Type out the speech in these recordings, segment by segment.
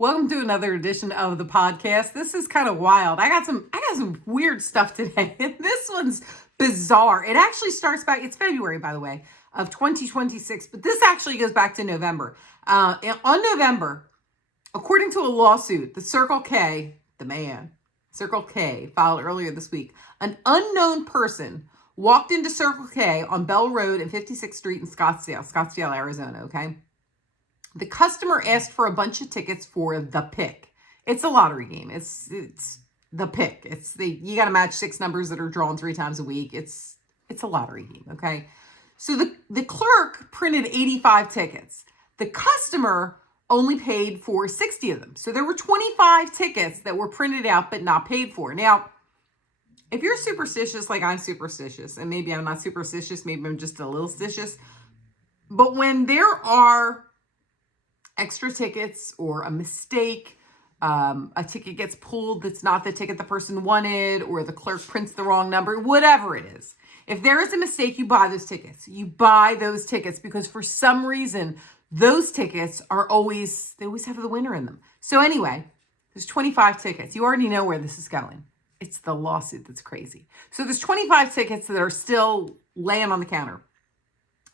Welcome to another edition of the podcast. This is kind of wild. I got some weird stuff today. And this one's bizarre. It actually starts back, it's February, by the way, of 2026, but this actually goes back to November. On November, according to a lawsuit, the Circle K, Circle K filed earlier this week, an unknown person walked into Circle K on Bell Road and 56th Street in Scottsdale, Arizona, okay? The customer asked for a bunch of tickets for the pick. It's a lottery game. It's the pick. You got to match 6 numbers that are drawn 3 times a week. It's a lottery game, okay? So the clerk printed 85 tickets. The customer only paid for 60 of them. So there were 25 tickets that were printed out but not paid for. Now, if you're superstitious like I'm superstitious, and maybe I'm not superstitious, maybe I'm just a little stitious, but when there are extra tickets or a mistake, a ticket gets pulled that's not the ticket the person wanted, or the clerk prints the wrong number, whatever it is. If there is a mistake, you buy those tickets. You buy those tickets because for some reason, those tickets they always have the winner in them. So anyway, there's 25 tickets. You already know where this is going. It's the lawsuit that's crazy. So there's 25 tickets that are still laying on the counter.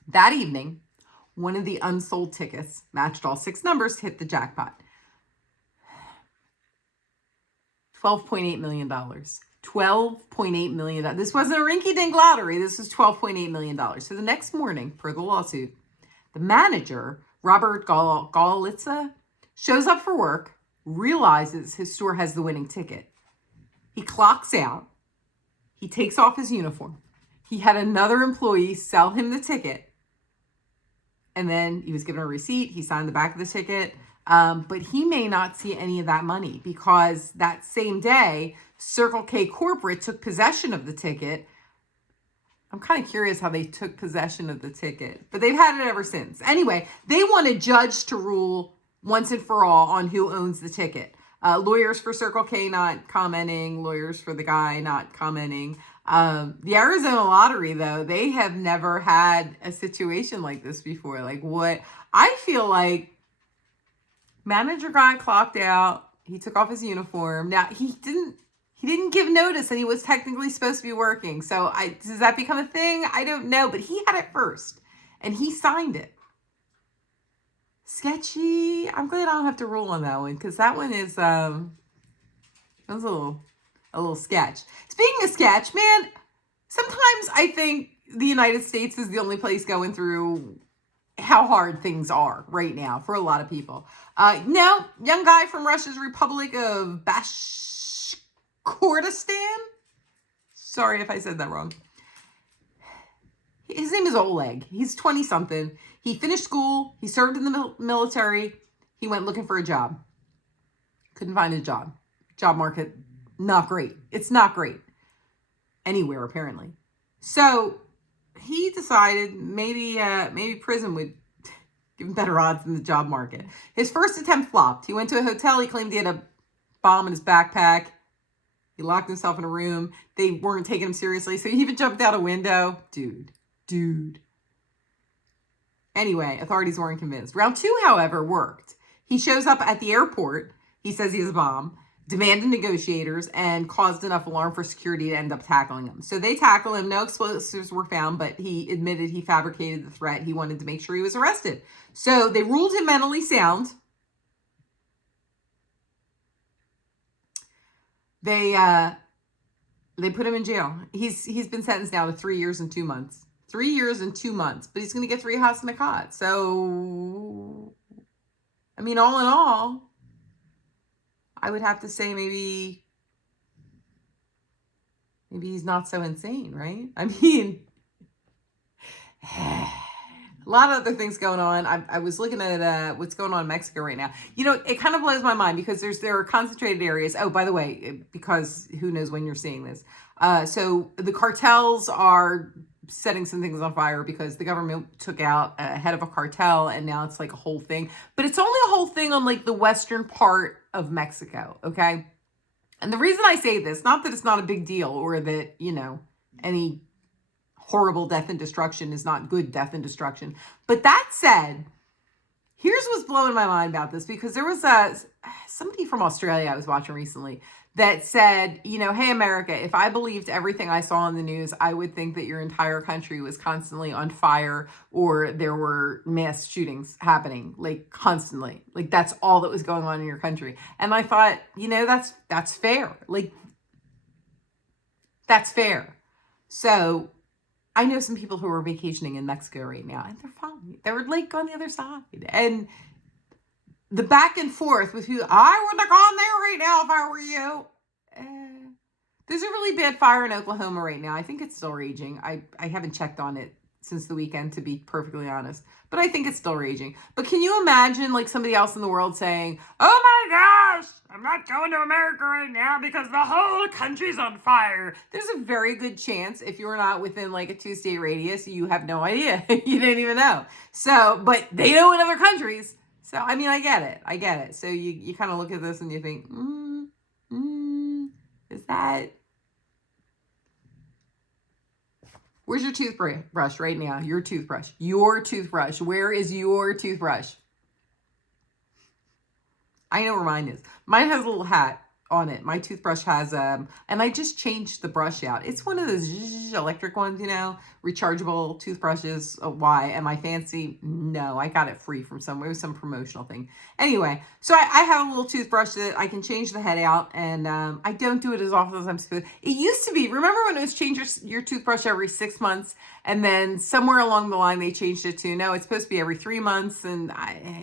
That evening, one of the unsold tickets matched all 6 numbers to hit the jackpot. $12.8 million. $12.8 million. This wasn't a rinky-dink lottery. This was $12.8 million. So the next morning, per the lawsuit, the manager, Robert Galitza, shows up for work, realizes his store has the winning ticket. He clocks out. He takes off his uniform. He had another employee sell him the ticket. And then he was given a receipt. He signed the back of the ticket. But he may not see any of that money because that same day, Circle K Corporate took possession of the ticket. I'm kind of curious how they took possession of the ticket, but they've had it ever since. Anyway, they want a judge to rule once and for all on who owns the ticket. Lawyers for Circle K not commenting, lawyers for the guy not commenting. The Arizona lottery, though, they have never had a situation like this before. Like what I feel like manager guy clocked out. He took off his uniform. Now he didn't give notice that he was technically supposed to be working. So does that become a thing? I don't know, but he had it first and he signed it. Sketchy. I'm glad I don't have to rule on that one because that one is that was a little sketch. Speaking of sketch, man, sometimes I think the United States is the only place going through how hard things are right now for a lot of people. Now, young guy from Russia's Republic of Bashkortostan. Sorry if I said that wrong. His name is Oleg. He's 20-something. He finished school. He served in the military. He went looking for a job. Couldn't find a job. Job market, not great. It's not great anywhere, apparently. So he decided maybe prison would give him better odds than the job market. His first attempt flopped. He went to a hotel. He claimed he had a bomb in his backpack. He locked himself in a room. They weren't taking him seriously, so he even jumped out a window. Dude. Anyway, authorities weren't convinced. Round 2, however, worked. He shows up at the airport. He says he has a bomb, demanded negotiators, and caused enough alarm for security to end up tackling him. So they tackle him. No explosives were found, but he admitted he fabricated the threat. He wanted to make sure he was arrested. So they ruled him mentally sound. They put him in jail. He's been sentenced now to 3 years and 2 months. 3 years and 2 months, but he's going to get 3 hots and a cot. So, I mean, all in all, I would have to say maybe he's not so insane, right? I mean, a lot of other things going on. I was looking at what's going on in Mexico right now. You know, it kind of blows my mind because there are concentrated areas. Oh, by the way, because who knows when you're seeing this. So the cartels are setting some things on fire because the government took out a head of a cartel and now it's like a whole thing. But it's only a whole thing on like the western part of Mexico, okay? And the reason I say this, not that it's not a big deal or that, you know, any horrible death and destruction is not good death and destruction. But that said, Here's what's blowing my mind about this, because there was somebody from Australia I was watching recently that said, hey, America, if I believed everything I saw in the news, I would think that your entire country was constantly on fire or there were mass shootings happening, like constantly. Like that's all that was going on in your country. And I thought, that's fair. Like that's fair. So I know some people who are vacationing in Mexico right now, and they're fine. They're like on the other side. And the back and forth with who, I wouldn't have gone there right now if I were you. There's a really bad fire in Oklahoma right now. I think it's still raging. I haven't checked on it since the weekend, to be perfectly honest. But I think it's still raging. But can you imagine like somebody else in the world saying, oh my gosh, I'm not going to America right now because the whole country's on fire. There's a very good chance if you're not within like a 2-state radius, you have no idea. You didn't even know. So, but they know in other countries. So, I mean, I get it. So you kind of look at this and you think, is that... Where's your toothbrush right now? Your toothbrush. Where is your toothbrush? I know where mine is. Mine has a little hat on it. My toothbrush has, and I just changed the brush out. It's one of those electric ones, rechargeable toothbrushes. Why? Am I fancy? No, I got it free from somewhere. It was some promotional thing. Anyway, so I have a little toothbrush that I can change the head out, and I don't do it as often as I'm supposed to. It used to be, remember when it was change your toothbrush every 6 months, and then somewhere along the line they changed it to, no, it's supposed to be every 3 months, and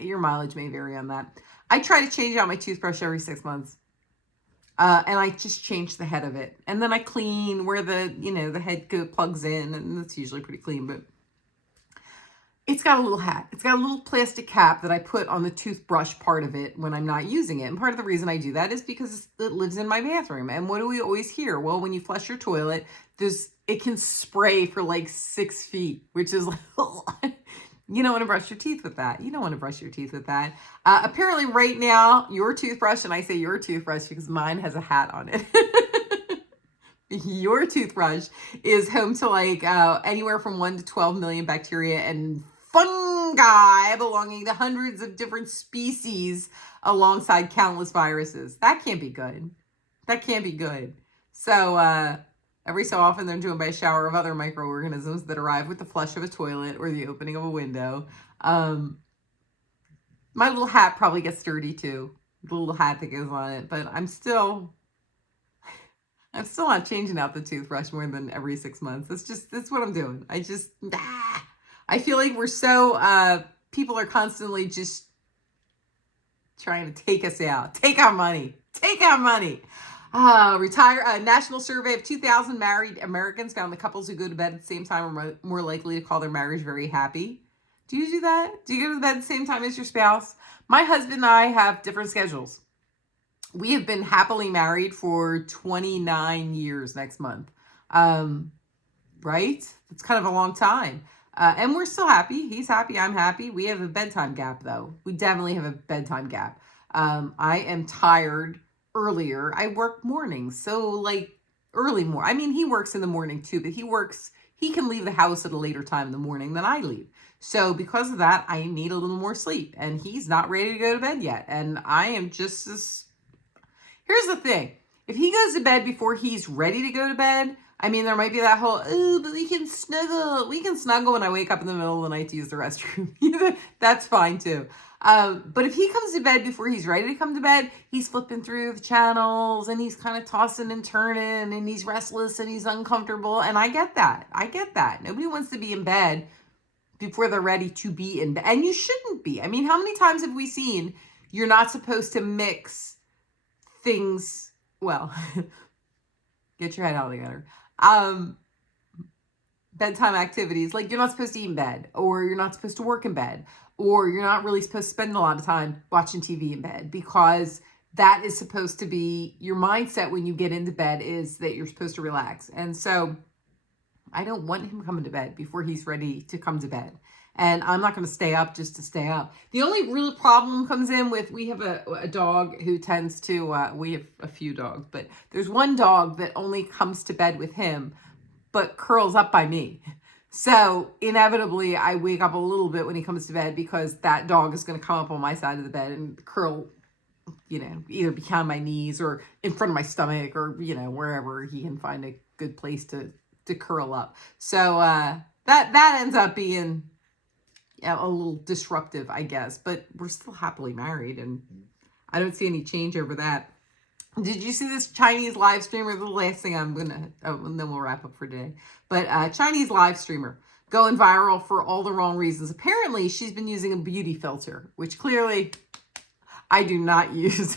your mileage may vary on that. I try to change out my toothbrush every 6 months. And I just change the head of it. And then I clean where the head plugs in, and it's usually pretty clean, but it's got a little hat. It's got a little plastic cap that I put on the toothbrush part of it when I'm not using it. And part of the reason I do that is because it lives in my bathroom. And what do we always hear? Well, when you flush your toilet, it can spray for like 6 feet, which is like, you don't want to brush your teeth with that. Apparently right now, your toothbrush, and I say your toothbrush because mine has a hat on it. Your toothbrush is home to like anywhere from 1 to 12 million bacteria and fungi belonging to hundreds of different species alongside countless viruses. That can't be good. So, every so often, they're joined by a shower of other microorganisms that arrive with the flush of a toilet or the opening of a window. My little hat probably gets dirty too, the little hat that goes on it, but I'm still not changing out the toothbrush more than every 6 months. That's what I'm doing. I feel like we're so, people are constantly just trying to take us out, take our money. National survey of 2,000 married Americans found the couples who go to bed at the same time are more likely to call their marriage very happy. Do you do that? Do you go to bed at the same time as your spouse? My husband and I have different schedules. We have been happily married for 29 years next month. Right? It's kind of a long time. And we're still happy. He's happy. I'm happy. We have a bedtime gap, though. We definitely have a bedtime gap. I am tired earlier. I work mornings, so like early morning. I mean, he works in the morning too, but he can leave the house at a later time in the morning than I leave. So because of that, I need a little more sleep, and he's not ready to go to bed yet. And I am just as, here's the thing. If he goes to bed before he's ready to go to bed, I mean, there might be that whole, but we can snuggle. We can snuggle when I wake up in the middle of the night to use the restroom. That's fine too. But if he comes to bed before he's ready to come to bed, he's flipping through the channels and he's kind of tossing and turning and he's restless and he's uncomfortable. And I get that. Nobody wants to be in bed before they're ready to be in bed. And you shouldn't be. I mean, how many times have we seen you're not supposed to mix things? Well, get your head out together. Bedtime activities, like you're not supposed to eat in bed, or you're not supposed to work in bed, or you're not really supposed to spend a lot of time watching TV in bed, because that is supposed to be your mindset when you get into bed, is that you're supposed to relax. And so I don't want him coming to bed before he's ready to come to bed. And I'm not going to stay up just to stay up. The only real problem comes in with, we have a dog who tends to, we have a few dogs, but there's one dog that only comes to bed with him, but curls up by me. So inevitably, I wake up a little bit when he comes to bed because that dog is going to come up on my side of the bed and curl, either behind my knees or in front of my stomach or, wherever he can find a good place to curl up. So that ends up being a little disruptive, I guess. But we're still happily married, and I don't see any change over that. Did you see this Chinese live streamer? The last thing I'm gonna, and then we'll wrap up for today. But Chinese live streamer going viral for all the wrong reasons. Apparently, she's been using a beauty filter, which clearly I do not use.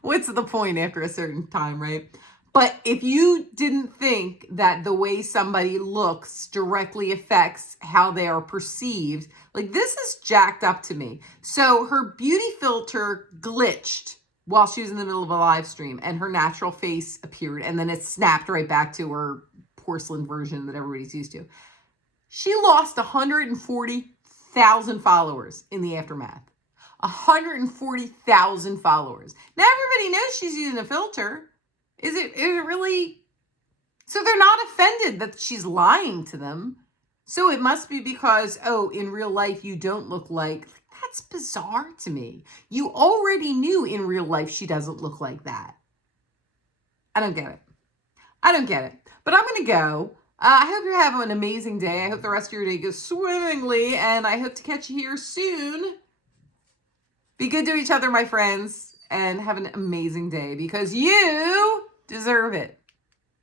What's the point after a certain time, right? But if you didn't think that the way somebody looks directly affects how they are perceived, like, this is jacked up to me. So her beauty filter glitched while she was in the middle of a live stream, and her natural face appeared, and then it snapped right back to her porcelain version that everybody's used to. She lost 140,000 followers in the aftermath. 140,000 followers. Now everybody knows she's using a filter. Is it really? So they're not offended that she's lying to them. So it must be because, in real life you don't look like. That's bizarre to me. You already knew in real life she doesn't look like that. I don't get it. But I'm going to go. I hope you're having an amazing day. I hope the rest of your day goes swimmingly, and I hope to catch you here soon. Be good to each other, my friends, and have an amazing day because you deserve it.